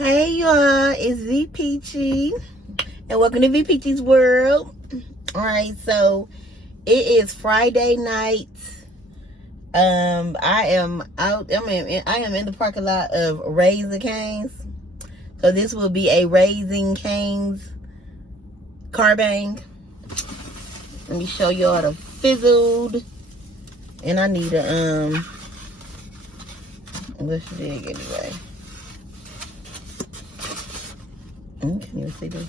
Hey y'all, it's VeaPeachy and welcome to VeaPeachy's world. Alright, so it is Friday night. I am in the parking lot of Raising Cane's. So this will be a Raising Cane's Carbang. Let me show y'all the fizzled. And I need a what's big anyway. Can you see this?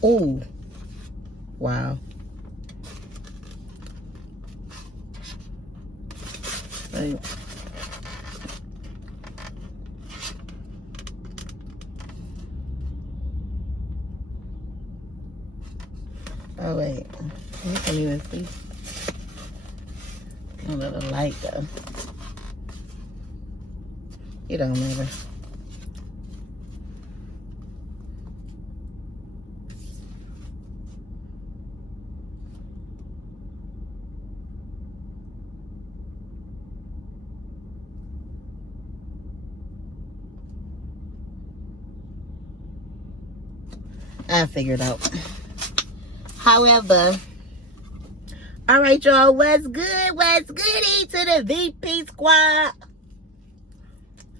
Oh, wow. Right. Oh, wait. You can't even see. A little light, though. It don't matter. I figured out. However, all right, y'all, what's good? What's goody to the VP squad?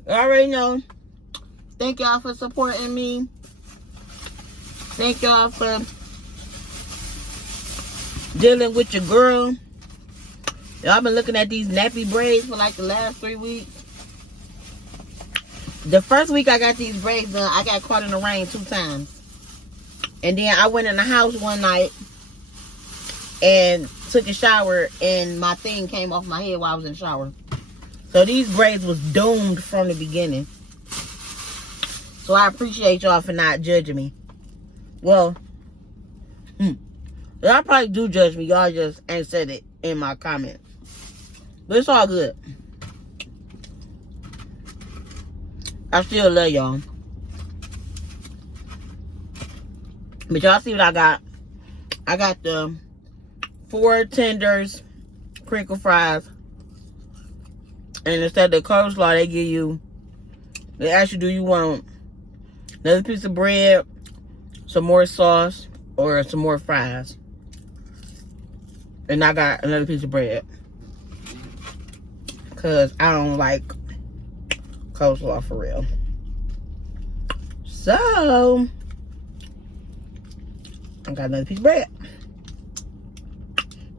You already know. Thank y'all for supporting me. Thank y'all for dealing with your girl. Y'all been looking at these nappy braids for like the last 3 weeks. The first week I got these braids done, I got caught in the rain 2 times. And then I went in the house one night and took a shower and my thing came off my head while I was in the shower. So these braids was doomed from the beginning. So I appreciate y'all for not judging me. Well, y'all probably do judge me. Y'all just ain't said it in my comments. But it's all good. I still love y'all. But y'all see what I got. I got the 4 tenders, crinkle fries. And instead of the coleslaw, they ask you, do you want another piece of bread, some more sauce, or some more fries? And I got another piece of bread. Because I don't like coleslaw for real. So, I got another piece of bread.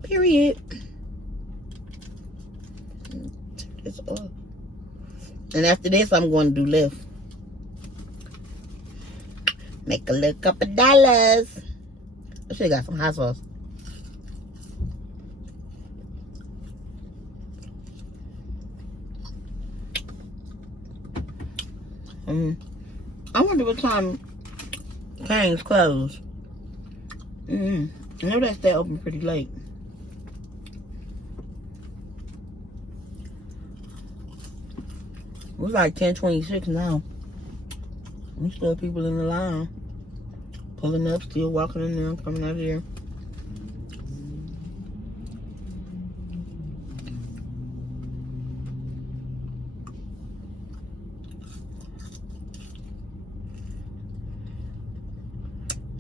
Period. This up. And after this, I'm going to do Lyft. Make a little couple dollars. I should have got some hot sauce. I wonder what time Cane's closed. I know they stay open pretty late. It's like 10:26 now. There's still people in the line. Pulling up, still walking in there, coming out of here.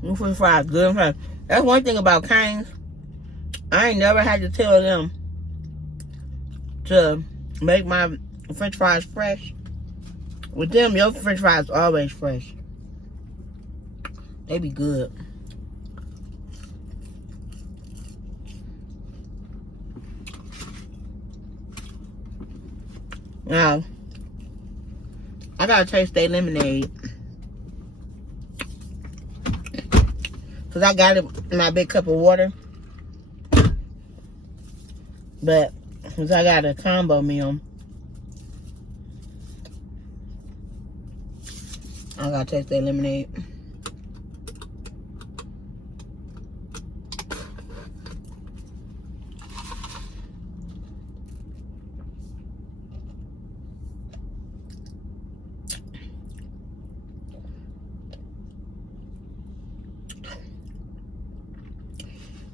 Them French fries, good and fresh. That's one thing about Cane's. I ain't never had to tell them to make my French fries fresh. With them, your French fries always fresh. They be good. Now, I gotta taste their lemonade. Because I got it in my big cup of water. But, since I got a combo meal, I gotta taste that lemonade.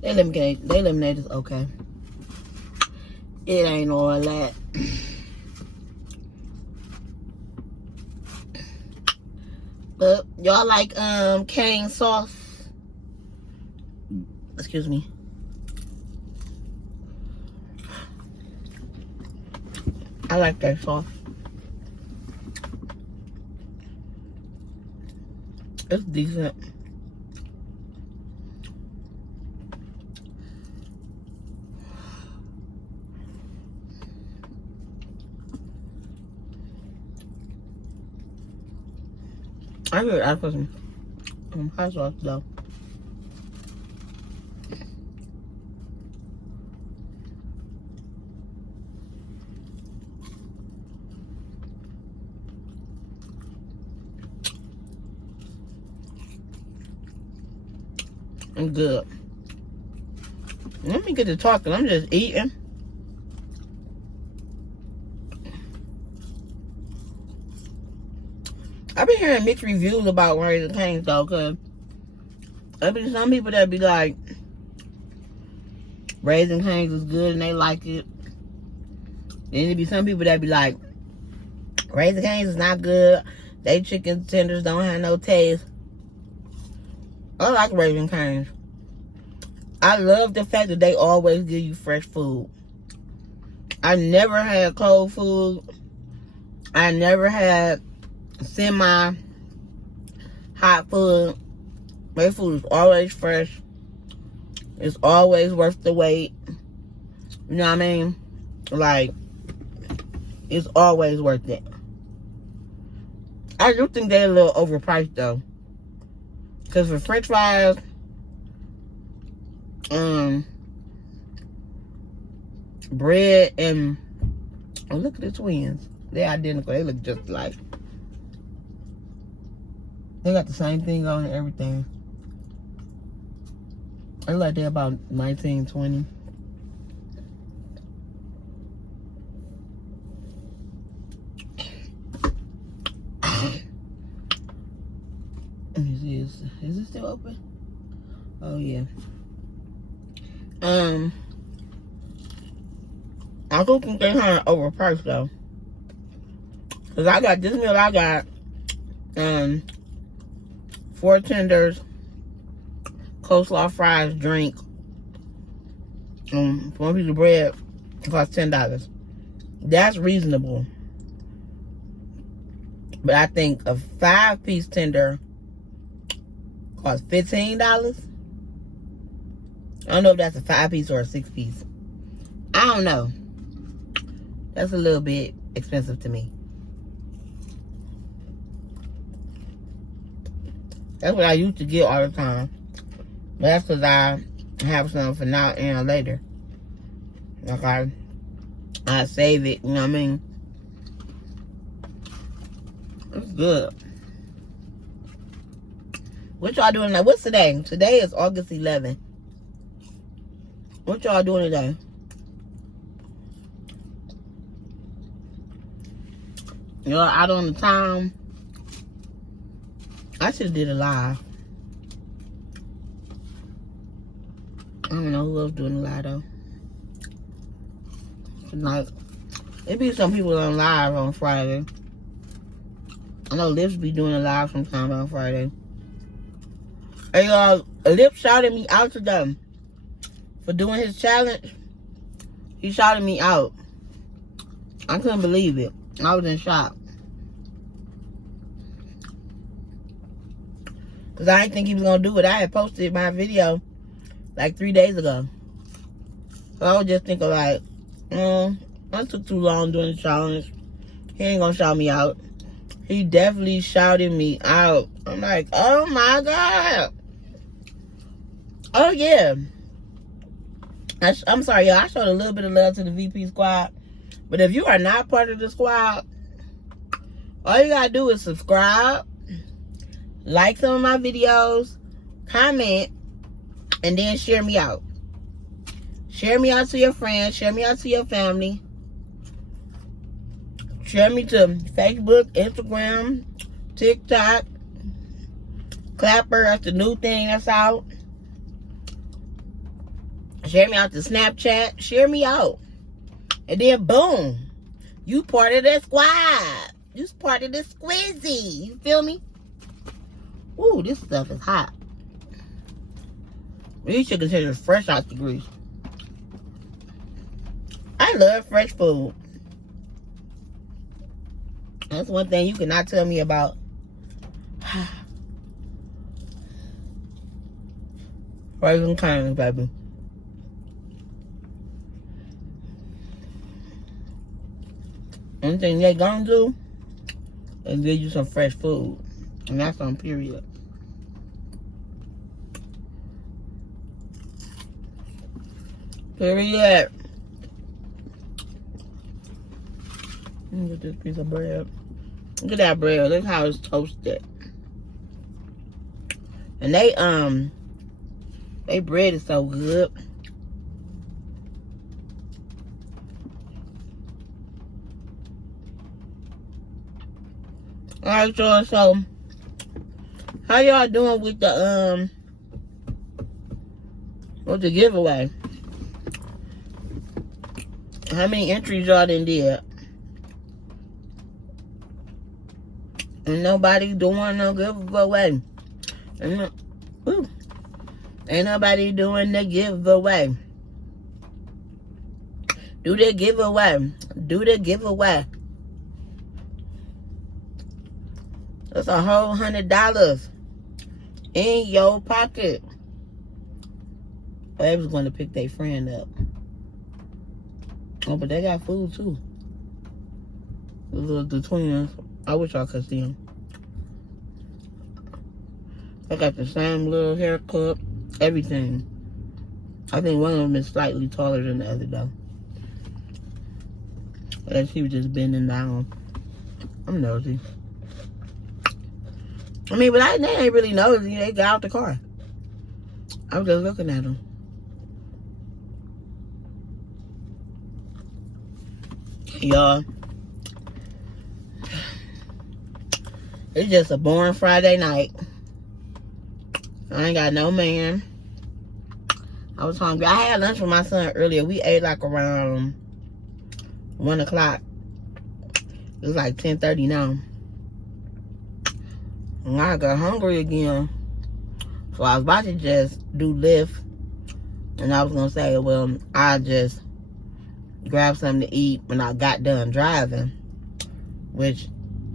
Their lemonade is okay. It ain't all that. Y'all like cane sauce? Excuse me. I like that sauce. It's decent. I could ask for some hot sauce though. I'm good. Let me get to talking. I'm just eating. I've been hearing mixed reviews about Raising Cane's though, cause there be some people that be like, Raising Cane's is good and they like it. Then there be some people that be like, Raising Cane's is not good. They chicken tenders don't have no taste. I like Raising Cane's. I love the fact that they always give you fresh food. I never had cold food. I never had semi-hot food. Their food is always fresh. It's always worth the wait. You know what I mean? Like, it's always worth it. I do think they're a little overpriced though. Because for french fries, bread, and oh, look at the twins. They're identical. They look just like. They got the same thing on and everything. I like they're about 19, 20. Let me see, is it still open? Oh yeah. I do think they're kind of overpriced though. Cause I got this meal. I got 4 tenders, coleslaw, fries, drink. 1 piece of bread costs $10. That's reasonable. But I think a 5-piece tender costs $15. I don't know if that's a 5-piece or a 6-piece. I don't know. That's a little bit expensive to me. That's what I used to get all the time. But that's because I have something for now and later. Like I save it, you know what I mean? It's good. What y'all doing now? What's today? Today is August 11th. What y'all doing today? Y'all out on the town? I should have did a live. I don't know who else doing a live though. Like, it be some people on live on Friday. I know Lyft be doing a live sometime on Friday. Hey y'all, Lyft shouted me out today for doing his challenge. He shouted me out. I couldn't believe it. I was in shock. Because I didn't think he was going to do it. I had posted my video like 3 days ago. So I was just thinking like, I took too long doing the challenge. He ain't going to shout me out. He definitely shouted me out. I'm like, oh my God. Oh yeah. I'm sorry, y'all. I showed a little bit of love to the VP squad. But if you are not part of the squad, all you got to do is subscribe, like some of my videos, comment, and then share me out. Share me out to your friends. Share me out to your family. Share me to Facebook, Instagram, TikTok, Clapper. That's the new thing that's out. Share me out to Snapchat. Share me out. And then boom. You part of the squad. You part of the squizzy. You feel me? Ooh, this stuff is hot. These chicken tenders fresh out the grease. I love fresh food. That's one thing you cannot tell me about. Raising Cane's, baby. One thing they gonna do is give you some fresh food. And that's on period. Period. Let me get this piece of bread. Look at that bread. Look how it's toasted. And they bread is so good. Alright, y'all, so how y'all doing with the giveaway? How many entries y'all done did? And nobody doing no giveaway. Ain't nobody doing the giveaway. Do the giveaway. Do the giveaway. That's a whole $100 in your pocket. They was going to pick their friend up. Oh, but they got food too. The twins. I wish I could see them. They got the same little haircut. Everything. I think one of them is slightly taller than the other though. And she was just bending down. I'm nosy. I mean, but they ain't really nosy. They got out the car. I was just looking at them. Y'all, it's just a boring Friday night. I ain't got no man. I was hungry. I had lunch with my son earlier. We ate like around 1 o'clock. It was like 10:30 now. And I got hungry again. So I was about to just do Lyft. And I was going to say, well, I'll just grab something to eat when I got done driving. Which,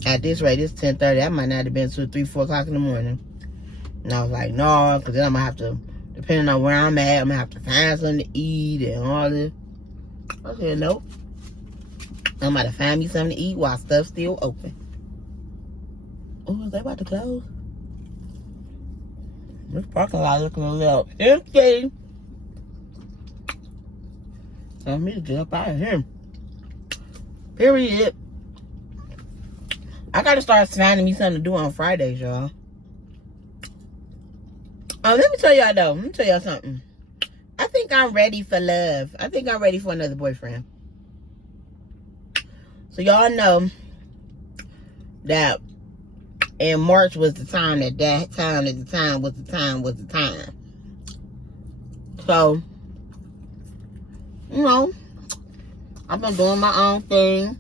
at this rate, it's 10:30. I might not have been till 3, 4 o'clock in the morning. And I was like, no, because then I'm going to have to, depending on where I'm at, I'm going to have to find something to eat and all this. I said, nope. I'm about to find me something to eat while stuff's still open. Oh, is they about to close? This parking lot looking a little empty. Tell me to jump out of here. Period. I gotta start finding me something to do on Fridays, y'all. Let me tell y'all though. Let me tell y'all something. I think I'm ready for love. I think I'm ready for another boyfriend. So y'all know that in March was the time was the time. So, you know, I've been doing my own thing.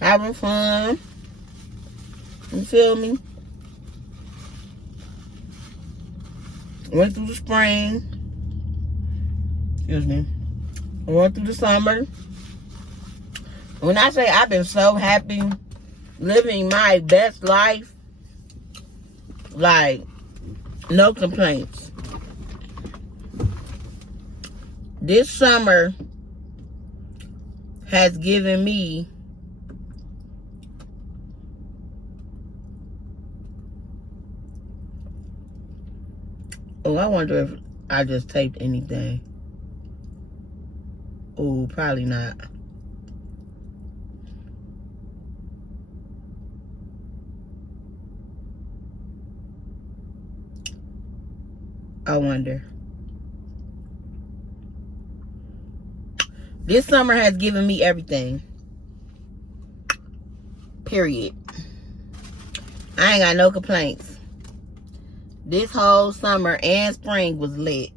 Having fun. You feel me? Went through the spring. Excuse me. I went through the summer. When I say I've been so happy, living my best life, like, no complaints. This summer has given me I wonder if I just taped anything. Oh, probably not. I wonder. This summer has given me everything. Period. I ain't got no complaints. This whole summer and spring was lit.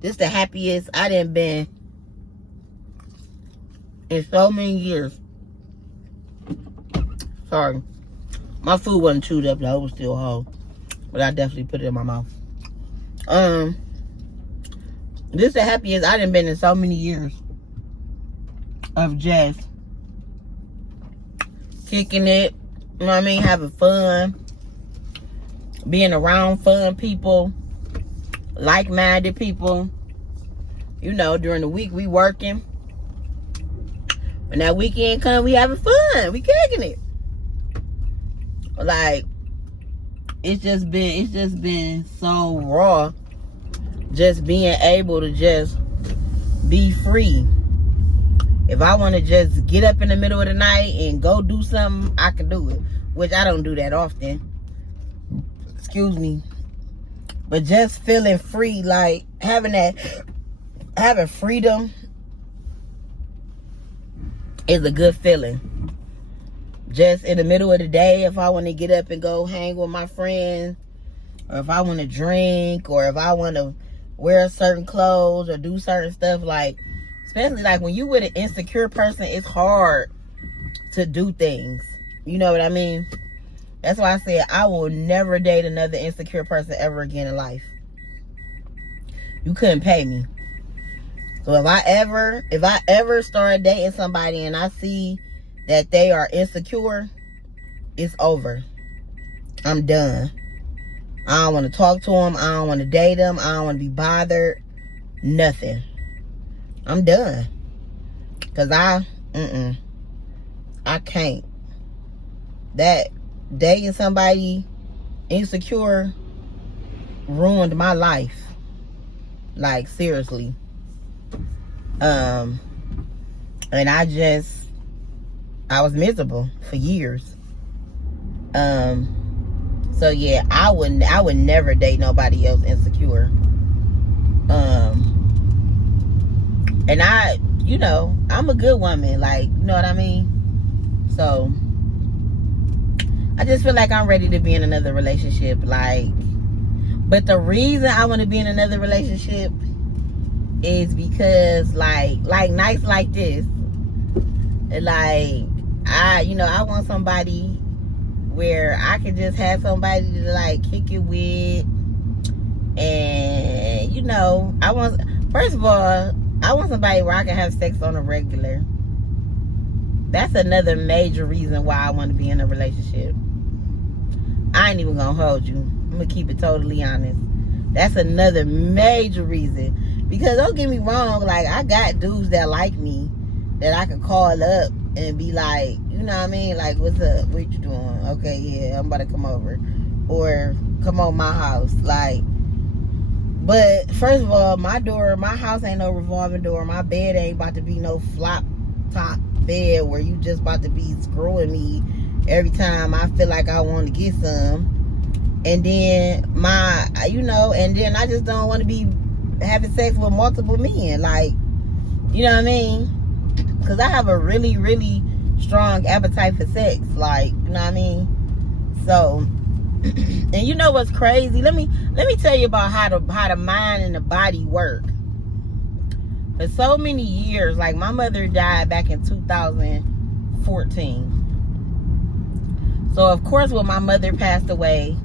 This the happiest I done been in so many years. Sorry. My food wasn't chewed up though, it was still whole. But I definitely put it in my mouth. This the happiest I done been in so many years of just kicking it, you know what I mean, having fun, being around fun people, like-minded people. You know, during the week we working. When that weekend come, we having fun. We kicking it. Like, it's just been so raw. Just being able to just be free. If I want to just get up in the middle of the night and go do something, I can do it. Which I don't do that often. Excuse me. But just feeling free, like having freedom is a good feeling. Just in the middle of the day, if I want to get up and go hang with my friends, or if I want to drink, or if I want to wear certain clothes or do certain stuff, like, especially like when you with an insecure person, it's hard to do things. You know what I mean? That's why I said I will never date another insecure person ever again in life. You couldn't pay me. So if I ever start dating somebody and I see that they are insecure, it's over. I'm done. I don't want to talk to them. I don't want to date them. I don't want to be bothered. Nothing. I'm done. Because I can't. That dating somebody insecure ruined my life. Like, seriously. And I was miserable for years. So yeah, I would never date nobody else insecure. And I'm a good woman, like, you know what I mean? So I just feel like I'm ready to be in another relationship, like, but the reason I want to be in another relationship is because like nights like this, like, I want somebody where I can just have somebody to like kick it with. And first of all, I want somebody where I can have sex on a regular. That's another major reason why I want to be in a relationship. I ain't even gonna hold you. I'm gonna keep it totally honest. That's another major reason. Because don't get me wrong, like, I got dudes that like me that I can call up and be like, you know what I mean? Like, what's up? What you doing? Okay, yeah, I'm about to come over. Or come on my house. Like, but first of all, my house ain't no revolving door. My bed ain't about to be no flop top bed where you just about to be screwing me every time I feel like I want to get some. And then and then I just don't want to be having sex with multiple men. Like, you know what I mean? Because I have a really, really strong appetite for sex. Like, you know what I mean? So, and you know what's crazy? Let me tell you about how the mind and the body work. For so many years, like, my mother died back in 2014. So, of course, when my mother passed away,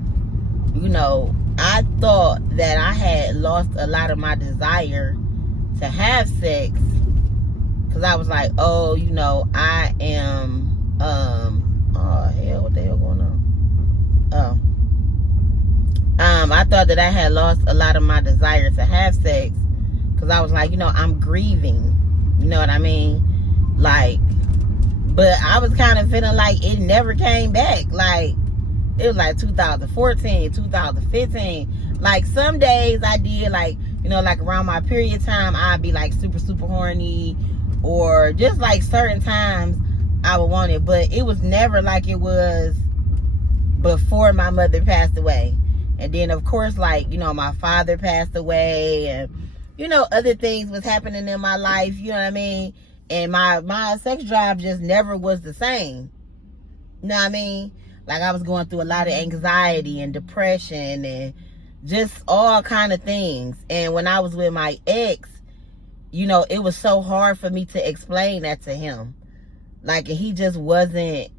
I thought that I had lost a lot of my desire to have sex. Because I was like, oh, I am, oh, hell, what the hell going on? Oh. I thought that I had lost a lot of my desire to have sex. Because I was like, I'm grieving. You know what I mean? Like, but I was kind of feeling like it never came back. Like, it was like 2014, 2015. Like, some days I did, like, like around my period time, I'd be like super, super horny. Or just like certain times I would want it. But it was never like it was before my mother passed away. And then, of course, like, my father passed away. And, other things was happening in my life. You know what I mean? And my sex drive just never was the same. You know what I mean? Like, I was going through a lot of anxiety and depression and just all kind of things. And when I was with my ex, it was so hard for me to explain that to him. Like, he just wasn't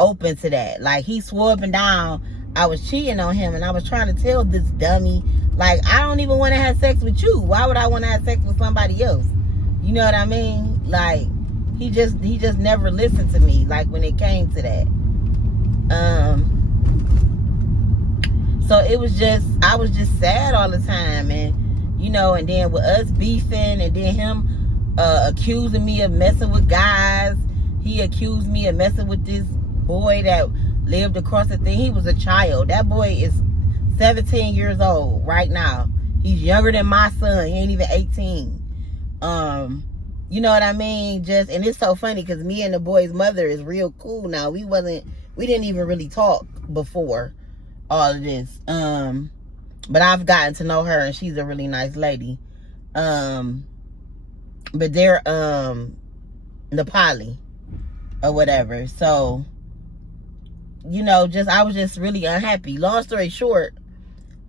open to that. Like, he swore up and down I was cheating on him, and I was trying to tell this dummy, like, I don't even want to have sex with you. Why would I want to have sex with somebody else? You know what I mean? Like, he just never listened to me, like, when it came to that. So it was just, I was just sad all the time. And, you know, and then with us beefing, and then him accusing me of messing with guys. He accused me of messing with this boy that lived across the thing. He was a child. That boy is 17 years old right now. He's younger than my son. He ain't even 18. You know what I mean? Just, and it's so funny because me and the boy's mother is real cool now. We didn't even really talk before all of this. But I've gotten to know her, and she's a really nice lady. But they're Nepali or whatever. So, you know, I was just really unhappy. Long story short,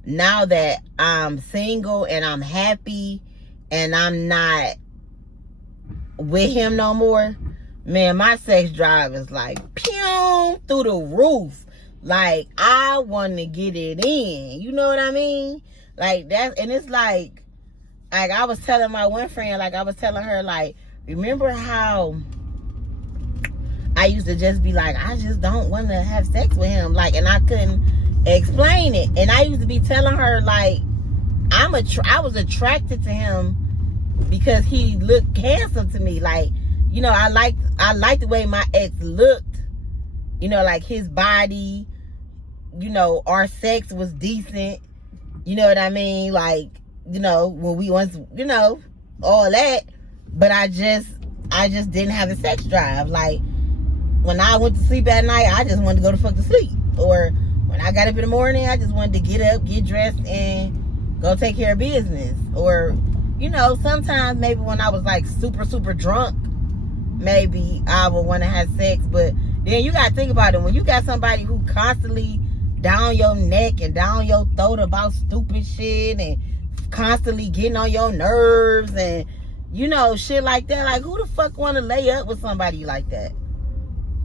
now that I'm single and I'm happy and I'm not with him no more, man, my sex drive is like pew through the roof. Like, I want to get it in. You know what I mean? Like, that, and it's like I was telling my one friend, like, I was telling her, like, remember how I used to just be like, I just don't want to have sex with him, like, and I couldn't explain it. And I used to be telling her, like, I was attracted to him because he looked handsome to me. Like, you know, I liked the way my ex looked. You know, like his body, you know, our sex was decent. You know what I mean? Like, you know, when we once, you know, all that. But I just didn't have the sex drive. Like, when I went to sleep at night, I just wanted to go to fuck to sleep. Or when I got up in the morning, I just wanted to get up, get dressed, and go take care of business. Or, you know, sometimes maybe when I was like super, super drunk, maybe I would want to have sex. But then you got to think about it. When you got somebody who constantly down your neck and down your throat about stupid shit and constantly getting on your nerves and, you know, shit like that. Like, who the fuck want to lay up with somebody like that?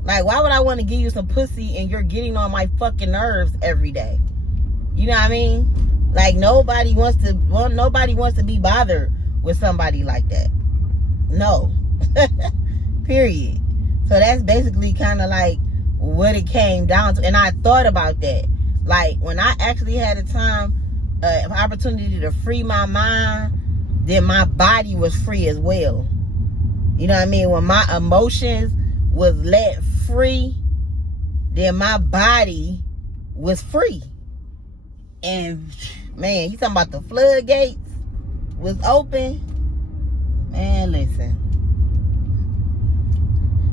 Like, why would I want to give you some pussy and you're getting on my fucking nerves every day? You know what I mean? Like, nobody wants to be bothered with somebody like that. No. Period. So that's basically kind of like what it came down to. And I thought about that. Like, when I actually had a time, an opportunity to free my mind, then my body was free as well. You know what I mean? When my emotions was let free, then my body was free. And man, you talking about the floodgates was open? Man, listen.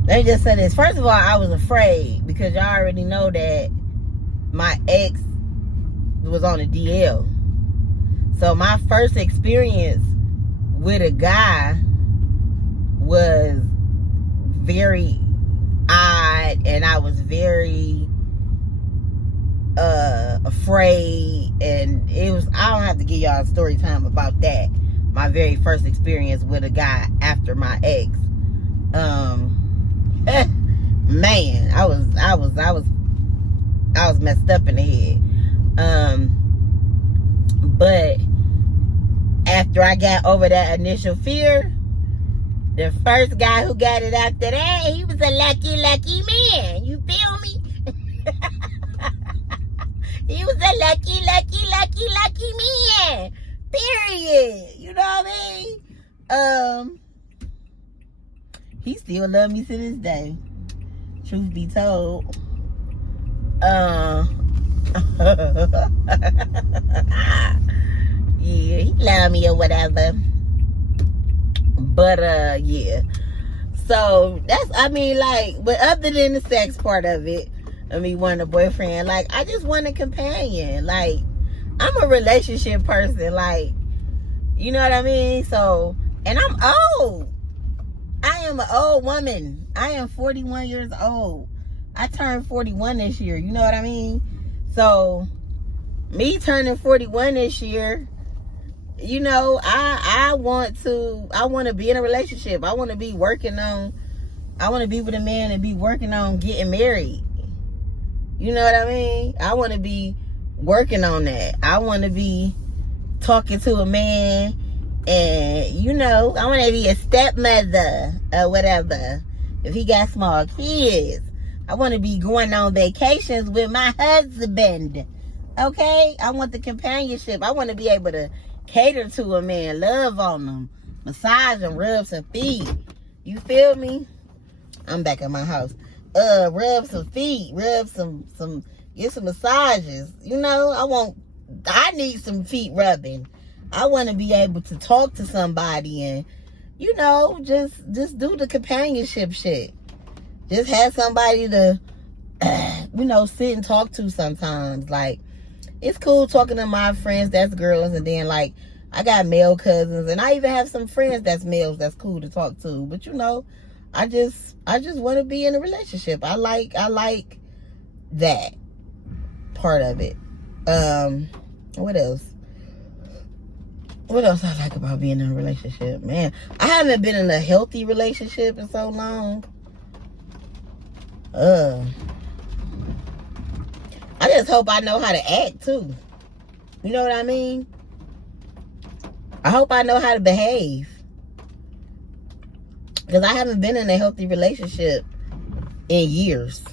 Let me just say this. First of all, I was afraid because y'all already know that my ex was on a DL. So my first experience with a guy was very odd, and I was very afraid, and it was, I don't have to give y'all a story time about that. My very first experience with a guy after my ex. Man, I was messed up in the head. But after I got over that initial fear, the first guy who got it after that, he was a lucky man. You feel me? He was a lucky man. Period. You know what I mean? He still love me to this day. Truth be told. Yeah, he love me or whatever. But yeah. So that's, I mean, like, but other than the sex part of it, I mean, wanting a boyfriend, like, I just want a companion. Like, I'm a relationship person, like, you know what I mean? So, and I'm old. I am an old woman. I am 41 years old. I turned 41 this year. You know what I mean? So, me turning 41 this year, you know, I want to be in a relationship. I want to be with a man and be working on getting married. You know what I mean? I want to be working on that. I want to be talking to a man, and you know, I want to be a stepmother or whatever. If he got small kids, I want to be going on vacations with my husband. Okay? I want the companionship. I want to be able to cater to a man, love on them, massage and rub some feet. You feel me? I'm back at my house. Rub some feet, rub some get some massages. You know, I need some feet rubbing. I want to be able to talk to somebody and, you know, just do the companionship shit. Just have somebody to, you know, sit and talk to sometimes. Like, it's cool talking to my friends that's girls, and then, like, I got male cousins, and I even have some friends that's males that's cool to talk to. But, you know, I just want to be in a relationship. I like that part of it. What else? What else I like about being in a relationship? Man, I haven't been in a healthy relationship in so long. I just hope I know how to act too. You know what I mean? I hope I know how to behave. Because I haven't been in a healthy relationship in years.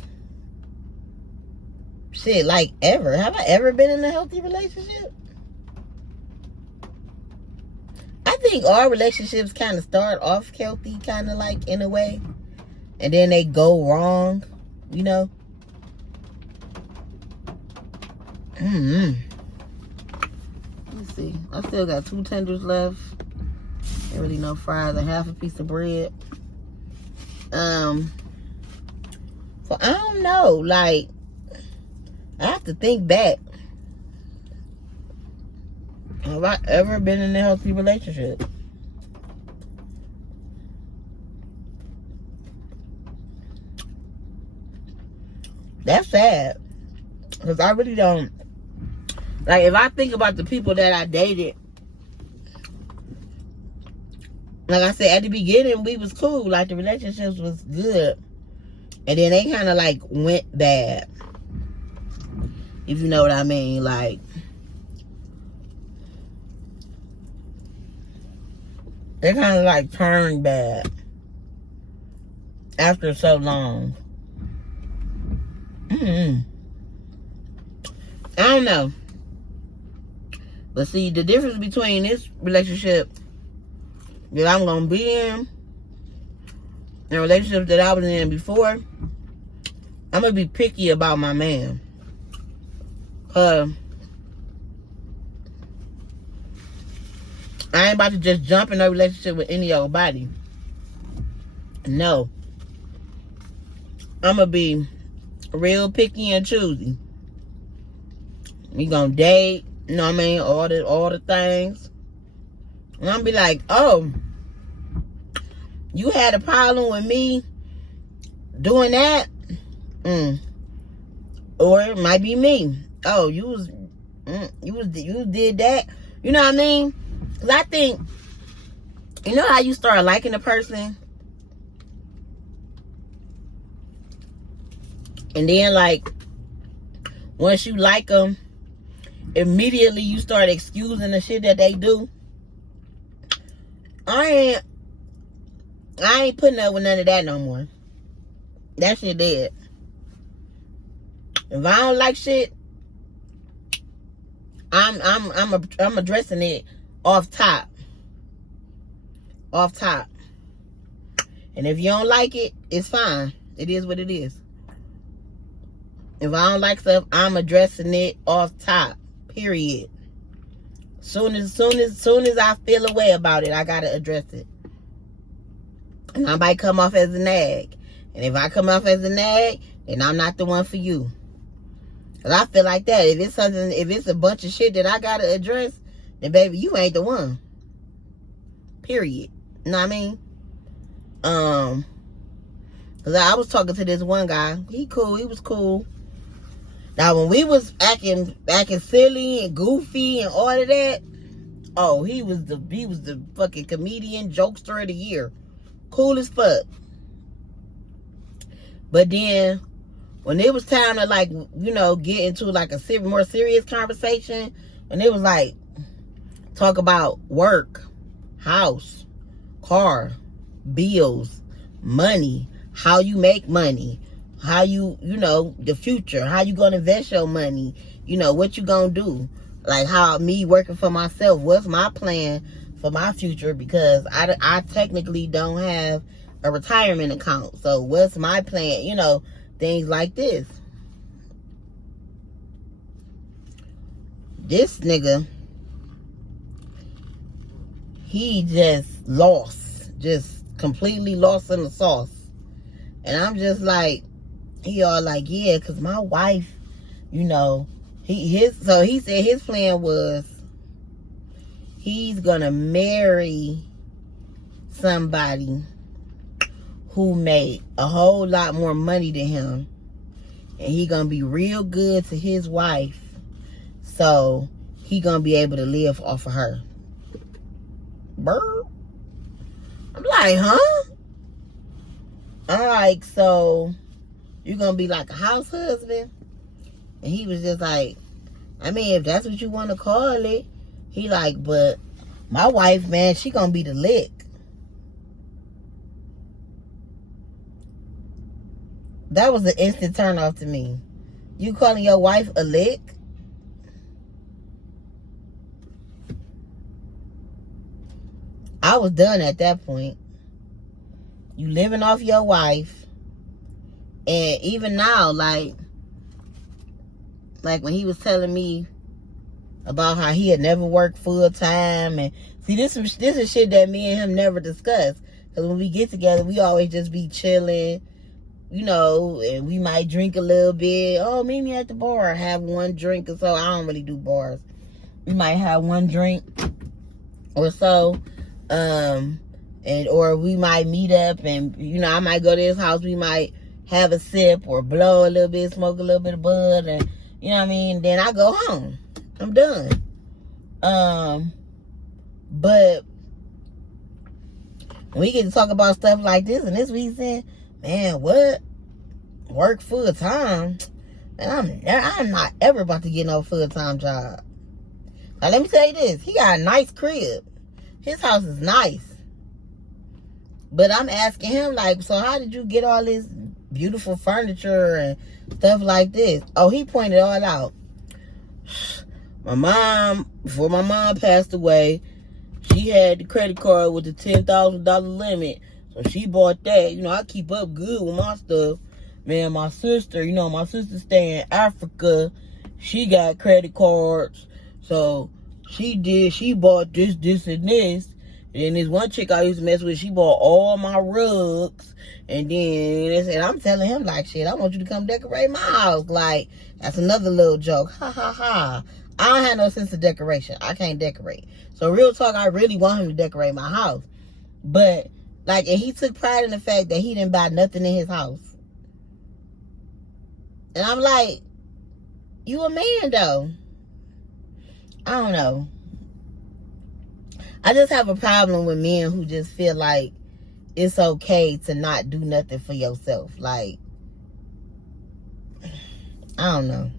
Shit, like ever. Have I ever been in a healthy relationship? I think all relationships kind of start off healthy, kind of like in a way. And then they go wrong, you know? Let's see. I still got 2 tenders left. Ain't really no fries and half a piece of bread. So I don't know. Like, I have to think back. Have I ever been in a healthy relationship? That's sad. Because I really don't. Like, if I think about the people that I dated, like I said, at the beginning, we was cool. Like, the relationships was good. And then they kind of, like, went bad. If you know what I mean. Like, they kind of, like, turned bad. After so long. I don't know. But see, the difference between this relationship that I'm going to be in and relationships that I was in before, I'm going to be picky about my man. I ain't about to just jump in a relationship with any old body. No. I'm going to be real picky and choosy. We gonna date, you know what I mean? All the things. And I'm be like, oh, you had a problem with me doing that? Or it might be me. Oh, you did that. You know what I mean? Cause I think, you know how you start liking a person? And then, like, once you like them, immediately you start excusing the shit that they do. I ain't putting up with none of that no more. That shit dead. If I don't like shit, I'm addressing it off top. Off top. And if you don't like it, it's fine. It is what it is. If I don't like stuff, I'm addressing it off top. Period. Soon as I feel a way about it, I gotta address it. And I might come off as a nag. And if I come off as a nag, then I'm not the one for you. Cause I feel like that. If it's a bunch of shit that I gotta address, then baby, you ain't the one. Period. You know what I mean? Cause I was talking to this one guy. He was cool. Now, when we was acting silly and goofy and all of that, oh, he was the fucking comedian, jokester of the year. Cool as fuck. But then, when it was time to, like, you know, get into like a more serious conversation, and it was like talk about work, house, car, bills, money, how you make money, how you know, the future, how you gonna invest your money, you know, what you gonna do, like how me working for myself, what's my plan for my future, because I technically don't have a retirement account, so what's my plan, you know, things like this. This nigga, he just lost, just completely lost in the sauce. And I'm just like, he all like, yeah, because my wife, you know, so he said his plan was he's gonna marry somebody who made a whole lot more money than him, and he gonna be real good to his wife, so he gonna be able to live off of her. Brr. I'm like, huh? I'm like, so you gonna be like a house husband? And he was just like, I mean, if that's what you want to call it. He like, but my wife, man, she gonna be the lick. That was an instant turn off to me. You calling your wife a lick? I was done at that point. You living off your wife. And even now, like when he was telling me about how he had never worked full time, and see, this is shit that me and him never discuss. Because when we get together, we always just be chilling, you know, and we might drink a little bit. Oh, meet me at the bar, have one drink or so. I don't really do bars. We might have one drink or so, or we might meet up, and you know, I might go to his house. We might have a sip or blow a little bit, smoke a little bit of bud, and you know what I mean. Then I go home. I'm done. But when we get to talk about stuff like this, and this week saying, man, what? Work full time? And I'm not ever about to get no full time job. Now let me tell you this: he got a nice crib. His house is nice. But I'm asking him, like, so how did you get all this beautiful furniture and stuff like this? Oh, he pointed it all out. Before my mom passed away, she had the credit card with the $10,000 limit. So she bought that. You know, I keep up good with my stuff. Man, my sister, you know, my sister stay in Africa. She got credit cards. So she bought this, and this. And this one chick I used to mess with, she bought all my rugs. And then I'm telling him, like, shit, I want you to come decorate my house. Like, that's another little joke. Ha, ha, ha. I don't have no sense of decoration. I can't decorate. So, real talk, I really want him to decorate my house. But, like, and he took pride in the fact that he didn't buy nothing in his house. And I'm like, you a man, though. I don't know. I just have a problem with men who just feel like it's okay to not do nothing for yourself. Like, I don't know.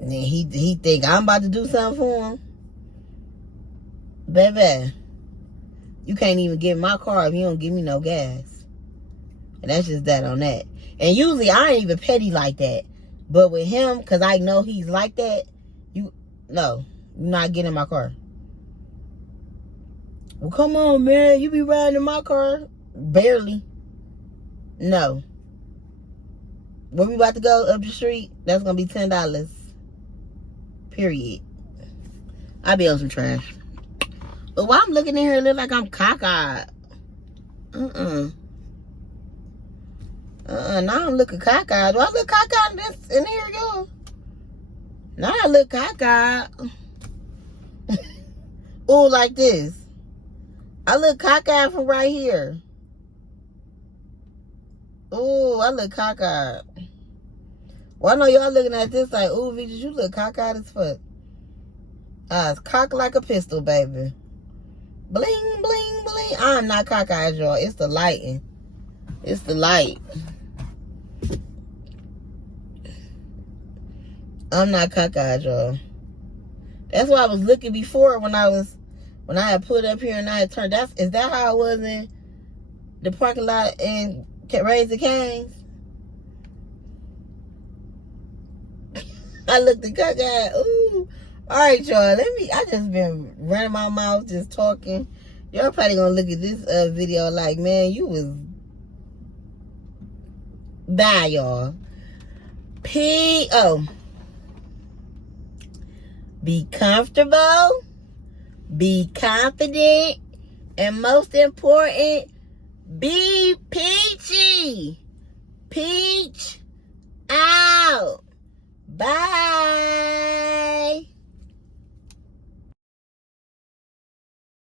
And he think I'm about to do something for him. Baby, you can't even get in my car if you don't give me no gas. And that's just that on that. And usually I ain't even petty like that. But with him, because I know he's like that, you're not getting in my car. Well, come on, man. You be riding in my car. Barely. No. Where we about to go up the street, that's going to be $10. Period. I be on some trash. But while I'm looking in here, it look like I'm cockeyed. Now I'm looking cockeyed. Do I look cockeyed in here, y'all? Now I look cockeyed. Ooh, like this. I look cockeyed from right here. Ooh, I look cockeyed. Well, I know y'all looking at this like, ooh, VeaPeachy, you look cockeyed as fuck. It's cocked like a pistol, baby. Bling, bling, bling. I'm not cockeyed, y'all. It's the lighting. It's the light. I'm not cockeyed, y'all. That's why I was looking before when I had put up here and I had turned. Is that how I was in the parking lot and Raised the Canes? I looked at cockeyed. Ooh. All right, y'all. I just been running my mouth, just talking. Y'all probably gonna look at this video like, man, you was bye, y'all. P.O. Be comfortable, be confident, and most important, be peachy. Peach out. Bye.